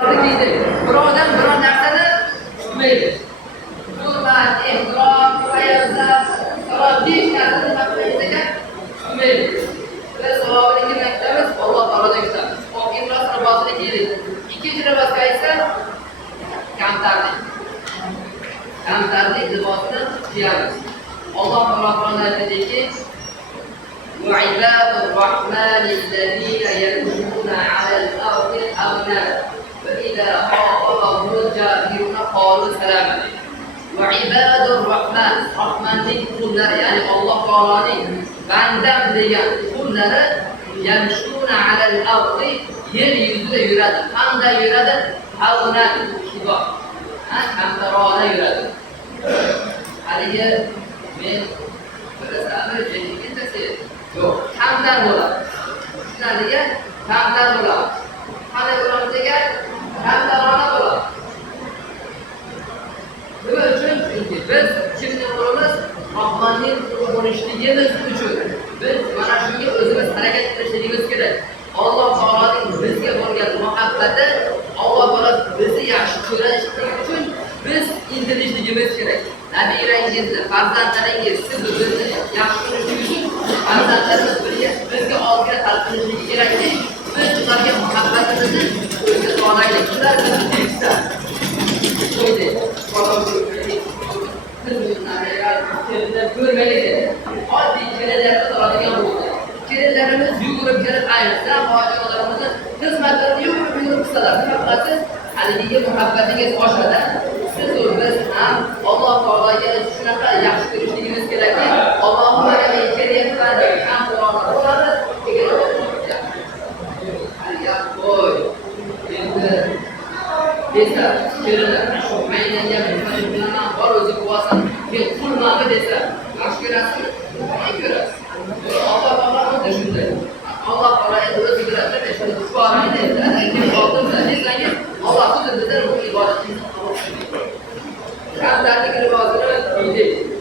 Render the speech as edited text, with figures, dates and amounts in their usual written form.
Bir odam biror narsani tutmaydi. Hurmat, ehtirom, qo'yilsa, salom besh narsani nima qilamiz ekan? Tutmaydi. Biz savobiga aytamiz, Alloh taolodan kutamiz. Ibrohim libosini kiydik. Ikkinchi libos qaysi? Kamtarlik. Kamtarlik libosini kiyamiz. Alloh taolo Qur'onda aytadiki: وعباد الرحمن الذين يمشون على الأرض هونا وإذا خاطبهم الجاهلون قالوا سلاما. وعباد الرحمن kullar, ya'ni Alloh taoloning bandam degan qullari yamshuna alal ardi, yer yuzida yuradi. Qanday yuradi? Havna, kibo. Kamtarona yuradi. Haligi men bilasanmi, jennatga yo'q, kamtar bo'ladi. Shunaliga kamtar bo'ladi. Qanday bo'ladi degan? Kamtarona bo'ladi. Nima uchun? Chunki biz kimni qilamiz? Rahmonning quli bo'lishligimiz uchun biz mana shunga o'zimiz harakat qilishligimiz kerak. Alloh taoloning bizga bo'lgan muhabbati, Alloh taolo bizni yaxshi ko'rishligi uchun biz intilishligimiz kerak. Nabirangizni, farzandlaringiz sizni bizni yaxshi ko'rishligi uchun farzandlarimiz bizga olgan talqinishligi kerakki, biz ularga muhabbatimizni o'zga olaylik. Ular bizni teksa qo'ydi. Ko'rmaylik. Oddiy kelinlarimiz oladigan bo'ldi. Kelinlarimiz yugurib kelib ayniqsa xotirlarimizni xizmatlarini yugurib qilsalar, nima qilasiz? Haligiga muhabbatingiz oshadi. Siz biz ham Alloh taologa shunaqa yaxshi ko'rishligimiz kerakki, Allohning mana kelayotgan ham bo'ladi. Qo'y. Endi desa, kelinlar shu aylangan bilan bor o'zi qo'yasan. Men qulmami desa, yaxshi ko'rasiz, yo'q ko'rasiz. Alloh taolo xuddi shunday. Alloh taolo endi o'zi biladi, shuni tushbaraydi. Lekin oldinda desangiz, Alloh xuddi bizdan bu ibodatimizni qabul qiladi. Kamtarlik libosini kiydik.